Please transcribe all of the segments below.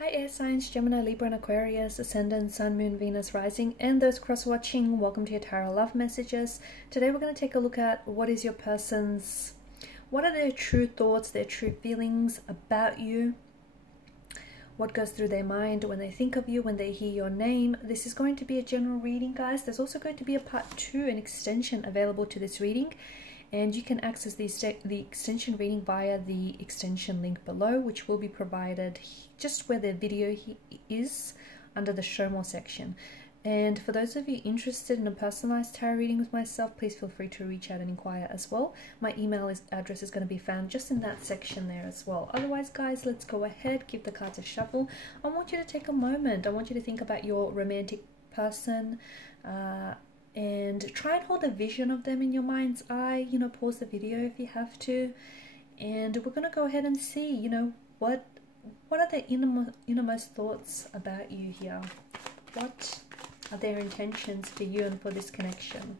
Hi air signs, Gemini, Libra and Aquarius, Ascendant, Sun, Moon, Venus, Rising, and those cross-watching, welcome to your Tarot Love Messages. Today we're going to take a look at what is your person's, what are their true thoughts, their true feelings about you, what goes through their mind when they think of you, when they hear your name. This is going to be a general reading, guys. There's also going to be a part 2, an extension available to this reading. And you can access the extension reading via the extension link below, which will be provided just where the video is under the show more section. And for those of you interested in a personalized tarot reading with myself, please feel free to reach out and inquire as well. My email address is going to be found just in that section there as well. Otherwise, guys, let's go ahead, give the cards a shuffle. I want you to take a moment. I want you to think about your romantic person, and try and hold a vision of them in your mind's eye. You know, pause the video if you have to, and we're going to go ahead and see, you know, what are their innermost thoughts about you here. What are their intentions for you and for this connection?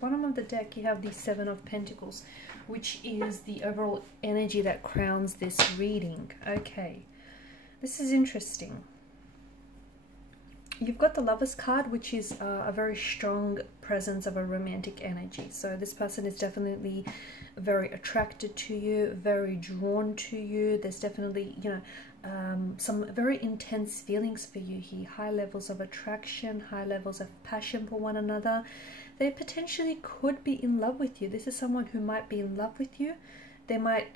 Bottom of the deck, you have the Seven of Pentacles, which is the overall energy that crowns this reading. Okay, this is interesting. You've got the Lovers card, which is a very strong presence of a romantic energy. So this person is definitely very attracted to you, very drawn to you. There's definitely, you know, some very intense feelings for you here. High levels of attraction, high levels of passion for one another. They potentially could be in love with you. This is someone who might be in love with you. They might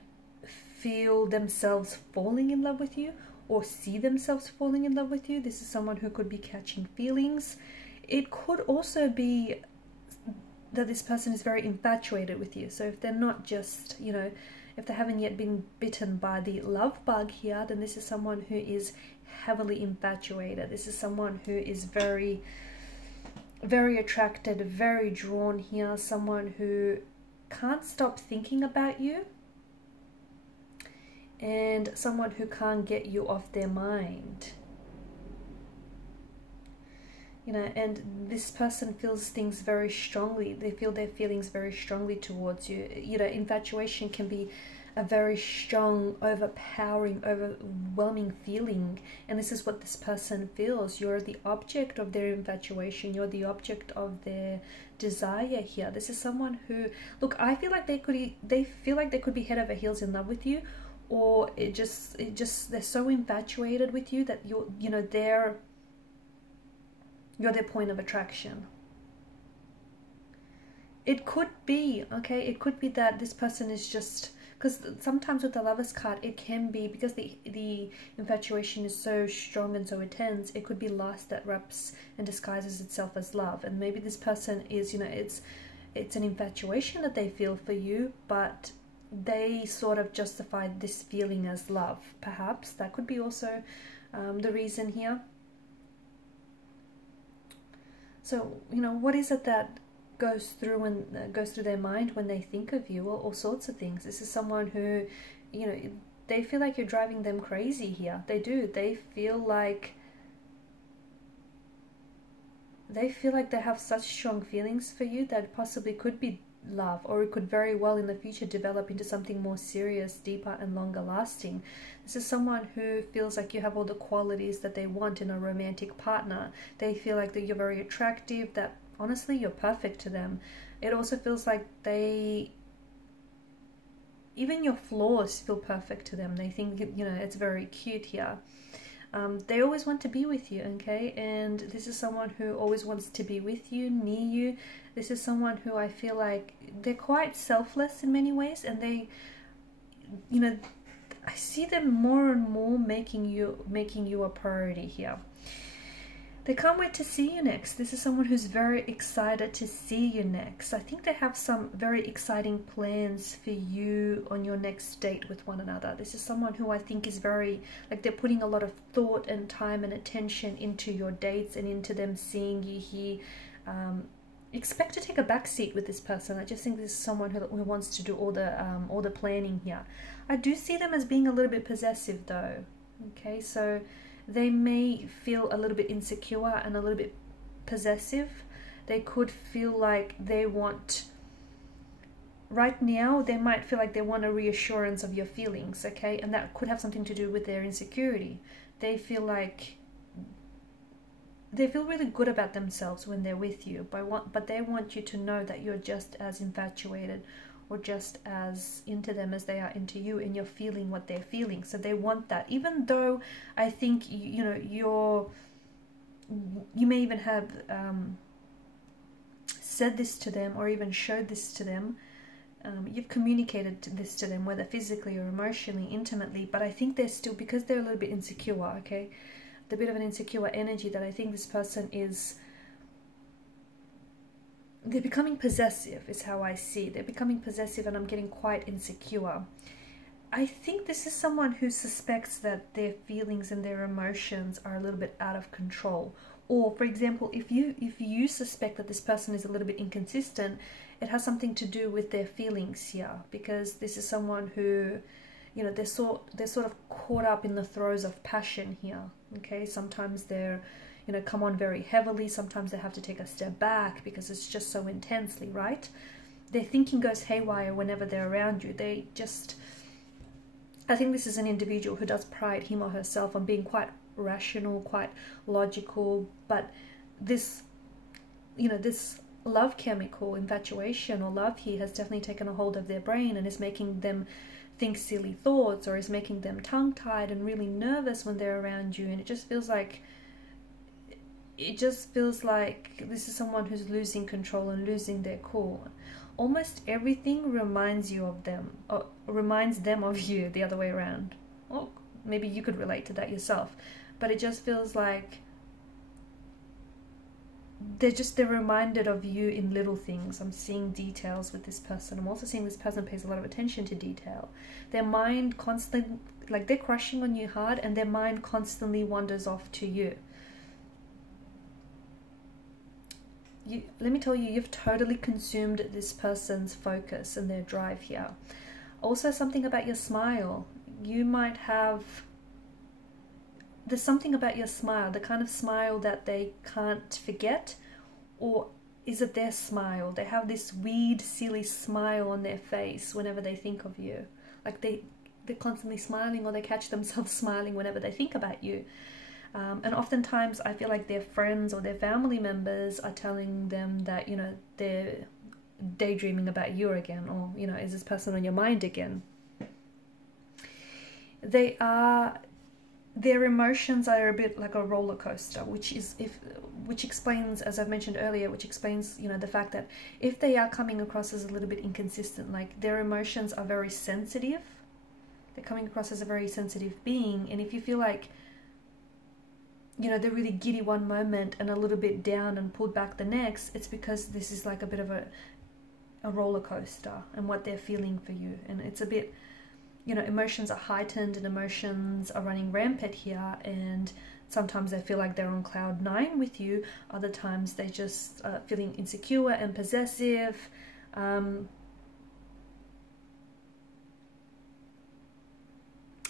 feel themselves falling in love with you, or see themselves falling in love with you. This is someone who could be catching feelings. It could also be that this person is very infatuated with you. So if they're not just, you know, if they haven't yet been bitten by the love bug here, then this is someone who is heavily infatuated. This is someone who is very attracted, very drawn here. Someone who can't stop thinking about you, and someone who can't get you off their mind. You know, and this person feels things very strongly. They feel their feelings very strongly towards you. You know, infatuation can be a very strong, overpowering, overwhelming feeling. And this is what this person feels. You're the object of their infatuation. You're the object of their desire here. This is someone who, look, I feel like they feel like they could be head over heels in love with you, or it just they're so infatuated with you that you're their point of attraction. It could be, okay, it could be that this person is just, because sometimes with the Lovers card, it can be because the infatuation is so strong and so intense, it could be lust that wraps and disguises itself as love. And maybe this person is, you know, it's an infatuation that they feel for you, but they sort of justify this feeling as love. Perhaps that could be also the reason here. So, you know, what is it that goes through their mind when they think of you? Well, all sorts of things. This is someone who, you know, they feel like you're driving them crazy here. They do. They feel like they have such strong feelings for you that it possibly could be love, or it could very well in the future develop into something more serious, deeper and longer lasting. This is someone who feels like you have all the qualities that they want in a romantic partner. They feel like that you're very attractive, that honestly you're perfect to them. It also feels like even your flaws feel perfect to them. They think, you know, it's very cute here. They always want to be with you, okay? And this is someone who always wants to be with you, near you. This is someone who I feel like they're quite selfless in many ways, and they, you know, I see them more and more making you a priority here. They can't wait to see you next. This is someone who's very excited to see you next. I think they have some very exciting plans for you on your next date with one another. This is someone who I think is very, like, they're putting a lot of thought and time and attention into your dates and into them seeing you here. Expect to take a back seat with this person. I just think this is someone who wants to do all the planning here. I do see them as being a little bit possessive though. Okay, so they may feel a little bit insecure and a little bit possessive. They could feel like they want, right now, they might feel like they want a reassurance of your feelings, okay? And that could have something to do with their insecurity. They feel like, they feel really good about themselves when they're with you, but they want you to know that you're just as infatuated or just as into them as they are into you, and you're feeling what they're feeling. So they want that, even though I think, you know, you may even have said this to them or even showed this to them. You've communicated this to them, whether physically or emotionally, intimately, but I think they're still, because they're a little bit insecure, okay? The bit of an insecure energy that I think this person is, they're becoming possessive is how I see. They're becoming possessive, and I'm getting quite insecure. I think this is someone who suspects that their feelings and their emotions are a little bit out of control. Or, for example, if you suspect that this person is a little bit inconsistent, it has something to do with their feelings here, because this is someone who, you know, they're sort of caught up in the throes of passion here. Okay, sometimes they're, you know, come on very heavily. Sometimes they have to take a step back because it's just so intensely, right? Their thinking goes haywire whenever they're around you. They just, I think this is an individual who does pride him or herself on being quite rational, quite logical, but this, you know, this love chemical, infatuation or love here, has definitely taken a hold of their brain and is making them think silly thoughts, or is making them tongue-tied and really nervous when they're around you. And it just feels like this is someone who's losing control and losing their cool. Almost everything reminds you of them, or reminds them of you, the other way around. Or maybe you could relate to that yourself, but it just feels like they're reminded of you in little things. I'm seeing details with this person. I'm also seeing this person pays a lot of attention to detail. Their mind constantly, like, they're crushing on you hard, and their mind constantly wanders off to you. Let me tell you, you've totally consumed this person's focus and their drive here. Also, something about your smile. You might have, there's something about your smile, the kind of smile that they can't forget. Or is it their smile? They have this weird, silly smile on their face whenever they think of you. Like they're constantly smiling, or they catch themselves smiling whenever they think about you. And oftentimes I feel like their friends or their family members are telling them that, you know, they're daydreaming about you again, or, you know, is this person on your mind again? Their emotions are a bit like a roller coaster, which explains, as I've mentioned earlier, which explains, you know, the fact that if they are coming across as a little bit inconsistent, like their emotions are very sensitive, they're coming across as a very sensitive being, and if you feel like, you know, they're really giddy one moment and a little bit down and pulled back the next, it's because this is like a bit of a roller coaster and what they're feeling for you. And it's a bit, you know, emotions are heightened and emotions are running rampant here, and sometimes they feel like they're on cloud 9 with you, other times they just feeling insecure and possessive.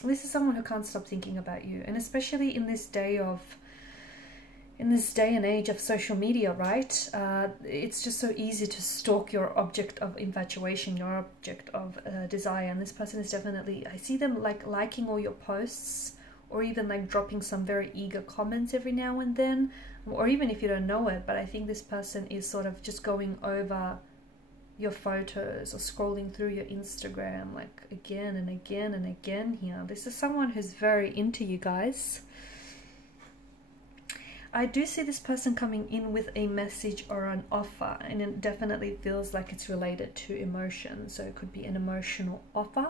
This is someone who can't stop thinking about you, and especially in this day and age of social media, right? It's just so easy to stalk your object of infatuation, your object of desire, and this person is definitely, I see them like liking all your posts, or even like dropping some very eager comments every now and then, or even if you don't know it, but I think this person is sort of just going over your photos or scrolling through your Instagram like again and again and again here. This is someone who's very into you guys. I do see this person coming in with a message or an offer, and it definitely feels like it's related to emotion. So it could be an emotional offer,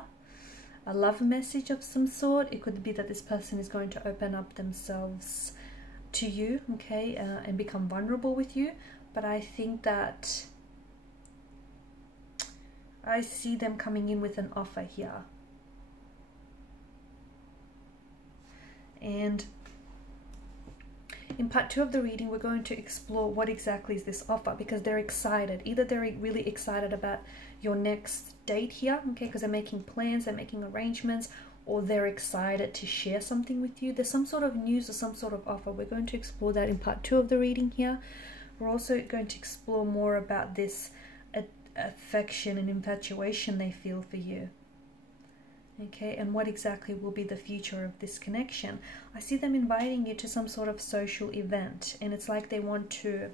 a love message of some sort. It could be that this person is going to open up themselves to you, okay, and become vulnerable with you. But I think that I see them coming in with an offer here. And in part 2 of the reading, we're going to explore what exactly is this offer, because they're excited. Either they're really excited about your next date here, okay, because they're making plans, they're making arrangements, or they're excited to share something with you. There's some sort of news or some sort of offer. We're going to explore that in part 2 of the reading here. We're also going to explore more about this affection and infatuation they feel for you. Okay, and what exactly will be the future of this connection. I see them inviting you to some sort of social event, and it's like they want to,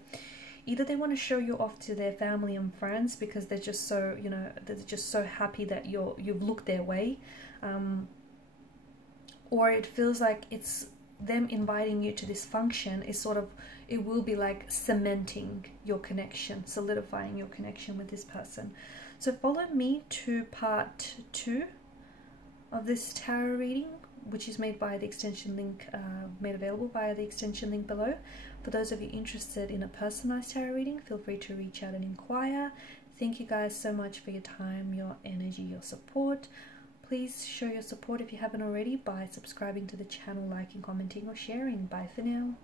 either they want to show you off to their family and friends because they're just so, you know, they're just so happy that you've looked their way, or it feels like it's them inviting you to this function is sort of, it will be like cementing your connection, solidifying your connection with this person. So follow me to part 2 of this tarot reading, which is made by the extension link, made available via the extension link below. For those of you interested in a personalized tarot reading, feel free to reach out and inquire. Thank you guys so much for your time, your energy, your support. Please show your support if you haven't already by subscribing to the channel, liking, commenting, or sharing. Bye for now.